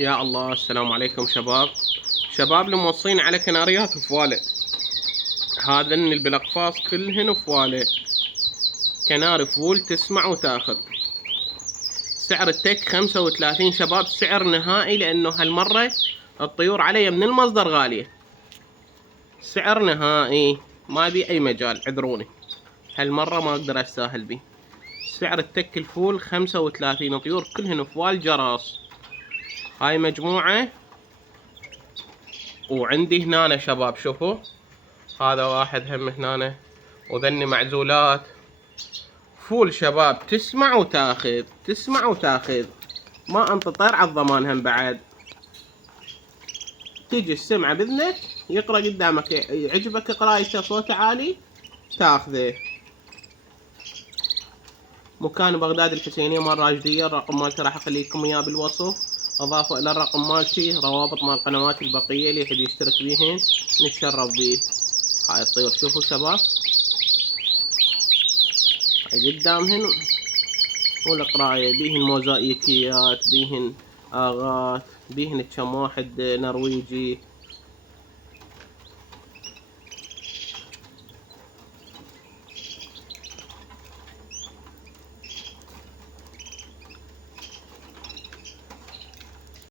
يا الله، السلام عليكم شباب. اللي موصين على كناريات فواله. هذن البلقفاص كلهن فواله. كناري فول تسمع وتاخذ. سعر التك 35 شباب، سعر نهائي لانه هالمرة الطيور علي من المصدر غالية. سعر نهائي، ما بي اي مجال، عذروني هالمرة ما اقدر استاهل بيه. سعر التك الفول 35، طيور كلهن فوال جرس. هاي مجموعة. وعندي هنا شباب شوفوا، هذا واحد هم هنا، وذني معزولات فول شباب. تسمع وتاخذ، تسمع وتاخذ، ما انت طير على الضمان. هم بعد تيجي السمعة بإذنك، يقرأ قدامك، يعجبك قرايته صوته عالي تاخذه. مكان بغداد الحسينية مال راشدية. الرقم مالتي راح اخليكم اياه بالوصف، اضافه الى الرقم مالتي روابط مال القنوات البقية اللي يحب يشترك بيهن نتشرف بيه. هاي الطيور شوفوا شباب، هاي قدامهن والقراية بيهن موزايكيات، بيهن آغات، بيهن كم واحد نرويجي.